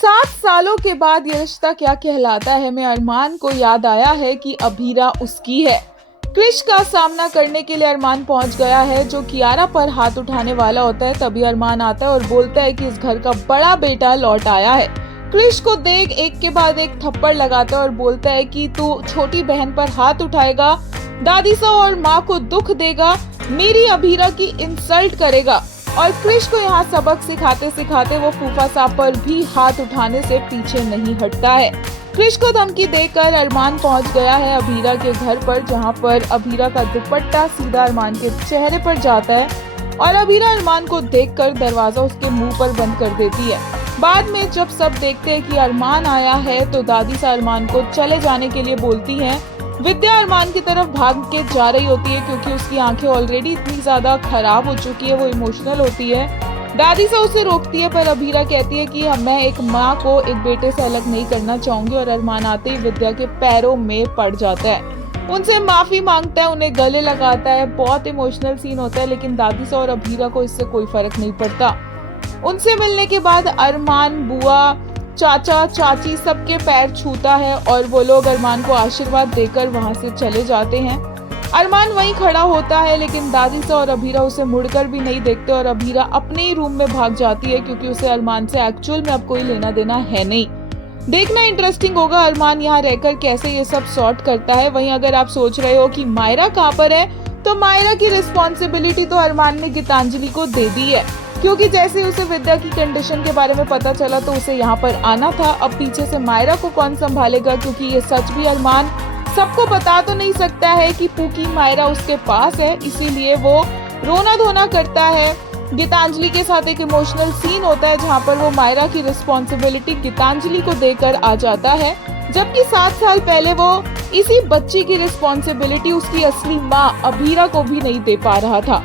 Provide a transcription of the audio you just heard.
7 सालों के बाद ये रिश्ता क्या कहलाता है में अरमान को याद आया है कि अभीरा उसकी है। क्रिश का सामना करने के लिए अरमान पहुंच गया है। जो कियारा पर हाथ उठाने वाला होता है तभी अरमान आता है और बोलता है कि इस घर का बड़ा बेटा लौट आया है। क्रिश को देख एक के बाद एक थप्पड़ लगाता है और बोलता है कि तू छोटी बहन पर हाथ उठाएगा, दादी सा और माँ को दुख देगा, मेरी अभीरा की इंसल्ट करेगा। और क्रिश को यहाँ सबक सिखाते सिखाते वो फूफा साहब पर भी हाथ उठाने से पीछे नहीं हटता है। क्रिश को धमकी देकर अरमान पहुंच गया है अभीरा के घर पर, जहां पर अभीरा का दुपट्टा सीधा अरमान के चेहरे पर जाता है और अभीरा अरमान को देखकर दरवाजा उसके मुंह पर बंद कर देती है। बाद में जब सब देखते हैं कि अरमान आया है तो दादी सा अरमान को चले जाने के लिए बोलती है। विद्या अरमान की तरफ भाग के जा रही होती है क्योंकि उसकी आंखें ऑलरेडी इतनी ज्यादा खराब हो चुकी है, वो इमोशनल होती है। दादी से उसे रोकती है पर अभीरा कहती है कि मैं एक माँ को एक बेटे से अलग नहीं करना चाहूंगी और अरमान आते ही विद्या के पैरों में पड़ जाता है, उनसे माफी मांगता है, उन्हें गले लगाता है। बहुत इमोशनल सीन होता है लेकिन दादी से और अभीरा को इससे कोई फर्क नहीं पड़ता। उनसे मिलने के बाद अरमान बुआ चाचा चाची सबके पैर छूता है और वो लोग अरमान को आशीर्वाद देकर वहां से चले जाते हैं। अरमान वहीं खड़ा होता है लेकिन दादी सा और अभीरा उसे मुड़कर भी नहीं देखते और अभीरा अपने ही रूम में भाग जाती है क्योंकि उसे अरमान से एक्चुअल में अब कोई लेना देना है नहीं। देखना इंटरेस्टिंग होगा अरमान यहाँ रहकर कैसे ये सब सॉर्ट करता है। वहीं अगर आप सोच रहे हो कि मायरा कहाँ पर है, तो मायरा की रिस्पॉन्सिबिलिटी तो अरमान ने गीतांजलि को दे दी है क्योंकि जैसे उसे विद्या की कंडीशन के बारे में पता चला तो उसे यहाँ पर आना था। अब पीछे से मायरा को कौन संभालेगा, क्योंकि ये सच भी अरमान सबको बता तो नहीं सकता है कि पूकी मायरा उसके पास है, इसीलिए वो रोना धोना करता है। गीतांजलि के साथ एक इमोशनल सीन होता है जहाँ पर वो मायरा की रिस्पॉन्सिबिलिटी गीतांजलि को देकर आ जाता है, जबकि 7 साल पहले वो इसी बच्ची की रिस्पॉन्सिबिलिटी उसकी असली माँ अभीरा को भी नहीं दे पा रहा था।